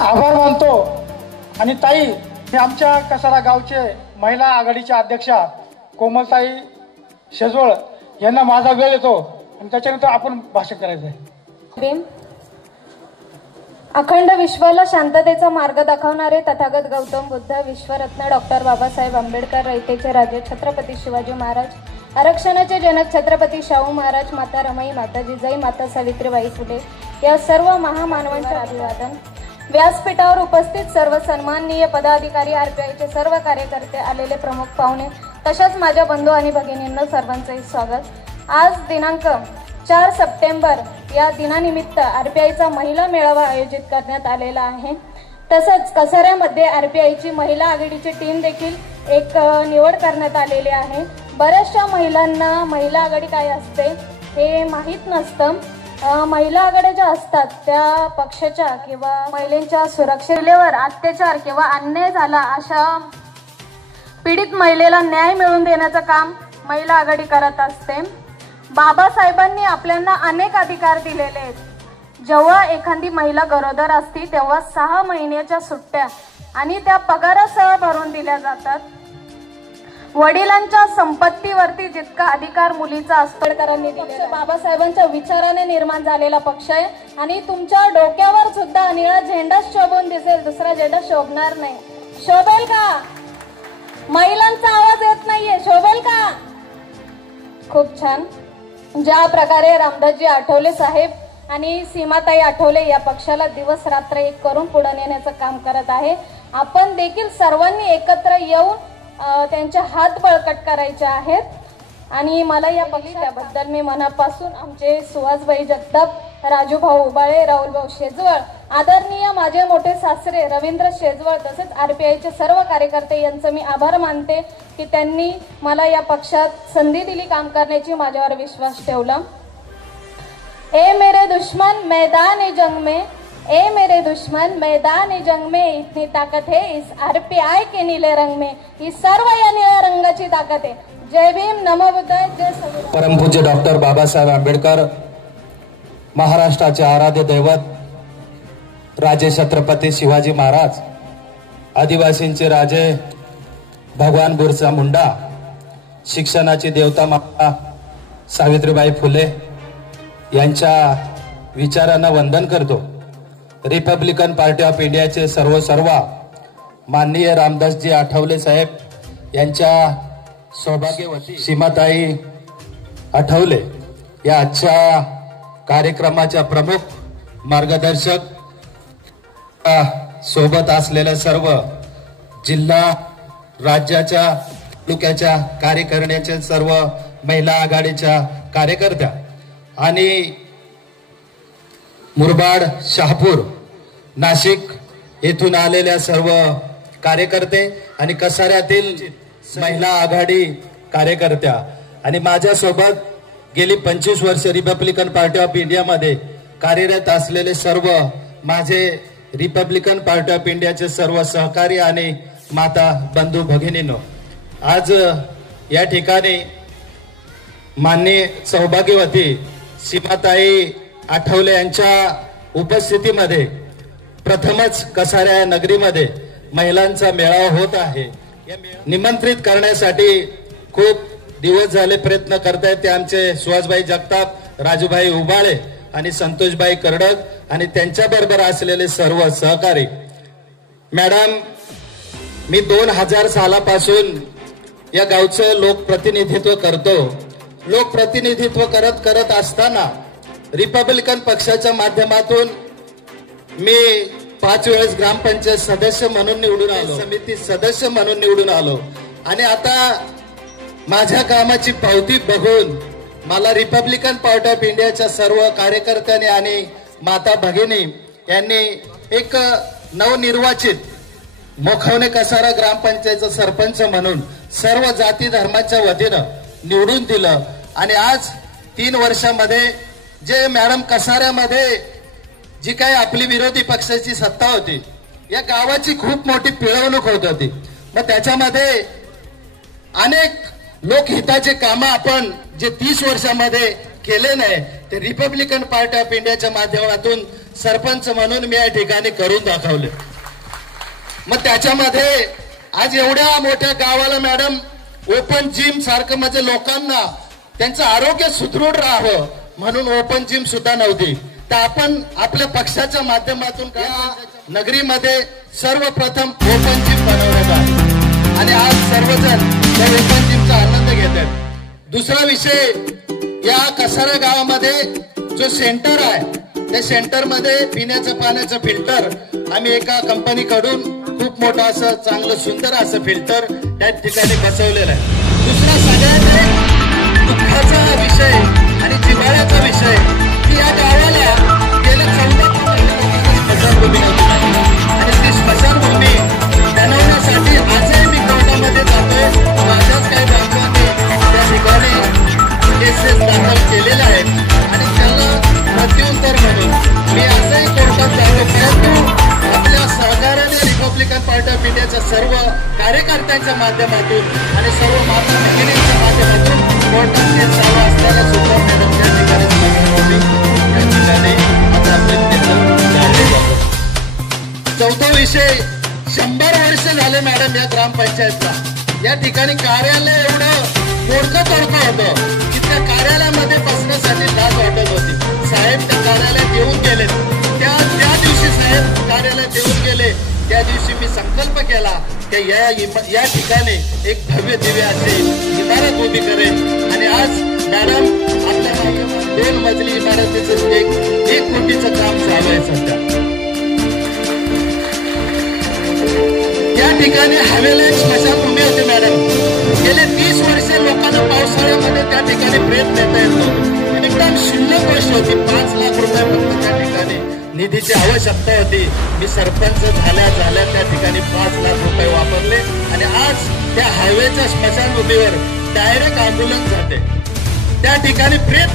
आभार मानतो। आणि ताई हे आमच्या कसारा गावचे महिला आघाडीच्या अध्यक्षा कोमलताई शेजवळ यांना माझा वेळ येतो आणि त्याच्यानंतर आपण भाषण करायचं आहे। अखंड विश्वाला शांततेचा मार्ग दाखवणारे तथागत गौतम बुद्ध, विश्वरत्न डॉक्टर बाबासाहेब आंबेडकर, रयतेचे राजे छत्रपती शिवाजी महाराज, आरक्षणाचे जनक छत्रपती शाहू महाराज, माता रमाई, माता जिजाई, माता सावित्रीबाई फुले या सर्व महामानवांचे अभिवादन। व्यासपीठावर उपस्थित सर्व सन्माननीय पदाधिकारी, आरपीआयचे सर्व कार्यकर्ते, आलेले प्रमुख पाहुणे, तसेच माझ्या बंधू आणि भगिनींना सर्वांचे स्वागत। आज दिनांक 4 सप्टेंबर या दिनानिमित्त आरपीआयचा महिला मेळावा आयोजित करण्यात आलेला आहे। तसंच कसाऱ्यामध्ये आरपीआयची महिला आघाडीची टीम देखील एक निवड करण्यात आलेली आहे। बऱ्याचशा महिलांना महिला आघाडी काय असते हे माहीत नसतं। महिला आघाड्या ज्या असतात त्या पक्षाच्या किंवा महिलांच्या सुरक्षेवर अत्याचार किंवा अन्याय झाला अशा पीडित महिलेला न्याय मिळवून देण्याचं काम महिला आघाडी करत असते। बाबासाहेबांनी आपल्याला अनेक अधिकार दिलेले आहेत। जेव्हा एखादी महिला गरोदर असते तेव्हा 6 महिन्याच्या सुट्ट्या आणि त्या पगारासह भरून दिल्या जातात। वडिलांच्या संपत्तीवरती जितका अधिकार मुलीचा आंबेडकरांनी दिलेला बाबासाहेबांच्या विचाराने निर्माण झालेला पक्ष आहे आणि तुमच्या डोक्यावर सुद्धा निळा झेंडा शोभून दिसेल, दुसरा झेंडा शोभणार नाही। शोभेल का? महिलांचा आवाज येत नाहीये, शोभेल का? खूप छान। ज्या प्रकारे रामदासजी आठवले साहेब आणि सीमाताई आठवले या पक्षाला दिवस रात्र एक करून पुढे नेण्याचं काम करत आहे, आपण देखील सर्वांनी एकत्र येऊन त्यांचे हात बळकट करायचे आहेत। आणि मला या त्याबद्दल मी मनापासून आमचे सुहासभाई जगताप, राजूभाऊ उबाळे, राहुलभाऊ शेजवळ, आदरणीय माझे मोठे सासरे रवींद्र शेजवळ तसेच आरपीआयचे सर्व कार्यकर्ते यांचं मी आभार मानते की त्यांनी मला या पक्षात संधी दिली काम करण्याची, माझ्यावर विश्वास ठेवला। ए मेरे दुश्मन मैदान जंग में, ए मेरे दुश्मन मैदान जंग में इतनी ताकत है इस आरपीआई के नीले रंग में, ही सर्व या निळ्या रंगाची ताकद आहे। जय भीम, नमो बुद्धाय, जय संविधान। परमपूज्य डॉक्टर बाबासाहेब आंबेडकर, महाराष्ट्राचे आराध्य दैवत राजे छत्रपती शिवाजी महाराज, आदिवासींचे राजे भगवान बिरसा मुंडा, शिक्षणाची देवता माता सावित्रीबाई फुले यांच्या विचारांना वंदन करतो। रिपब्लिकन पार्टी ऑफ इंडियाचे सर्व माननीय रामदासजी आठवले साहेब यांच्या सौभाग्यवती सीमाताई आठवले या आजच्या कार्यक्रमाच्या प्रमुख मार्गदर्शक, सोबत असलेल्या सर्व जिल्हा राज्याच्या तालुक्याच्या कार्यकारिणीच्या सर्व महिला आघाडीच्या कार्यकर्त्या आणि मुरबाड, शहापूर, नाशिक येथून आलेल्या सर्व कार्यकर्ते आणि कसाऱ्यातील महिला आघाडी कार्यकर्त्या आणि माझ्यासोबत गेली 25 वर्ष रिपब्लिकन पार्टी ऑफ इंडिया मध्ये कार्यरत असलेले सर्व माझे रिपब्लिकन पार्टी ऑफ इंडियाचे सर्व सहकारी आणि माता बंधू भगिनींनो, आज या ठिकाणी माननीय सौभाग्यवती सीमाताई आठवले यांच्या उपस्थितीमध्ये प्रथमच कसाऱ्या नगरीमध्ये महिलांचा मेळावा होत आहे। निमंत्रित करण्यासाठी खूप दिवस झाले प्रयत्न करतायत ते आमचे सुहासभाई जगताप, राजूभाई उबाळे आणि संतोषबाई करडक आणि त्यांच्याबरोबर असलेले सर्व सहकारी। मॅडम, मी 2000 सालापासून या गावचं लोकप्रतिनिधित्व करतो। लोकप्रतिनिधित्व करत असताना रिपब्लिकन पक्षाच्या माध्यमातून मी 5 वेळेस ग्रामपंचायत सदस्य म्हणून निवडून आलो, समिती सदस्य म्हणून निवडून आलो आणि आता माझ्या कामाची पावती बघून मला रिपब्लिकन पार्टी ऑफ इंडियाच्या सर्व कार्यकर्त्यांनी आणि माता भगिनी यांनी एक नवनिर्वाचित मोखवणे कसारा ग्रामपंचायतचा सरपंच म्हणून सर्व जाती धर्माच्या वतीनं निवडून दिलं। आणि आज 3 वर्षामध्ये जे मॅडम कसाऱ्यामध्ये जी काही आपली विरोधी पक्षाची सत्ता होती, या गावाची खूप मोठी पिळवणूक होत होती। मग त्याच्यामध्ये अनेक लोकहिताचे काम आपण जे 30 वर्षामध्ये केले नाही ते रिपब्लिकन पार्टी ऑफ इंडियाच्या माध्यमातून सरपंच म्हणून मी या ठिकाणी करून दाखवले. मग त्याच्यामध्ये आज एवढ्या मोठ्या गावाला मॅडम ओपन जिम सारखं म्हणजे लोकांना त्यांचं आरोग्य सुदृढ राहावं म्हणून ओपन जिम सुद्धा नव्हती. तर आपण आपल्या पक्षाच्या माध्यमातून नगरीमध्ये सर्वप्रथम ओपन जिम बनवण्यात आले आणि आज सर्वजण त्या ओपन जिमचा आनंद घेत आहेत. दुसरा विषय, या कसारा गावामध्ये जो सेंटर आहे त्या सेंटरमध्ये पिण्याचं पाण्याचं फिल्टर आम्ही एका कंपनीकडून खूप मोठं असं चांगलं सुंदर असं फिल्टर त्या ठिकाणी बसवलेलं आहे. दुसरा सगळ्यात दुःखाचा विषय आणि जिव्हाळ्याचा विषय की या गावाला गेल्या 14 स्मशानभूमी नव्हती आणि ती स्मशानभूमी बनवण्यासाठी आजही मी कोर्टामध्ये जातोय. माझ्याच काही बांधवांनी त्या ठिकाणी केसेस दाखल केलेल्या आहेत आणि त्याला प्रत्युत्तर म्हणून मी आजही कोर्टात जातो. परंतु आपल्या सहकार्याने रिपब्लिकन पार्टी ऑफ इंडियाच्या सर्व कार्यकर्त्यांच्या माध्यमातून आणि सर्व माता भगिनींच्या माध्यमातून कोर्टात केस चालू असताना सुद्धा मॅडम त्या ठिकाणी आता आपले. चौथा विषय, 100 वर्ष झाले मॅडम या ग्रामपंचायतला. या ठिकाणी कार्यालय एवढं मोडकं तोडकं होतं की त्या कार्यालयामध्ये बसण्यासाठी लाज वाटत होती. साहेब त्या कार्यालयात येऊन गेले. त्या दिवशी साहेब कार्यालयात येऊन गेले त्या दिवशी मी संकल्प केला की या ठिकाणी एक भव्य दिव्य असे इमारत उभी करेल आणि आज मॅडम आपल्या 2 मजली इमारतीचं 1 कोटीचं काम चालू आहे सध्या. या ठिकाणी हवेला एक स्मशानभूमी होती मॅडम. गेले 30 वर्षे लोकांना पावसाळ्यामध्ये त्या ठिकाणी प्रेत नेता येत नव्हतं. एकदम क्षुल्लक गोष्ट होती. 5 लाख रुपये फक्त त्या ठिकाणी निधीची आवश्यकता होती. मी सरपंच झाल्या त्या ठिकाणी 5 लाख रुपये वापरले आणि आज त्या हायवेच्या स्मशानभूमीवर डायरेक्ट अँब्युलन्स जाते. त्या ठिकाणी प्रेत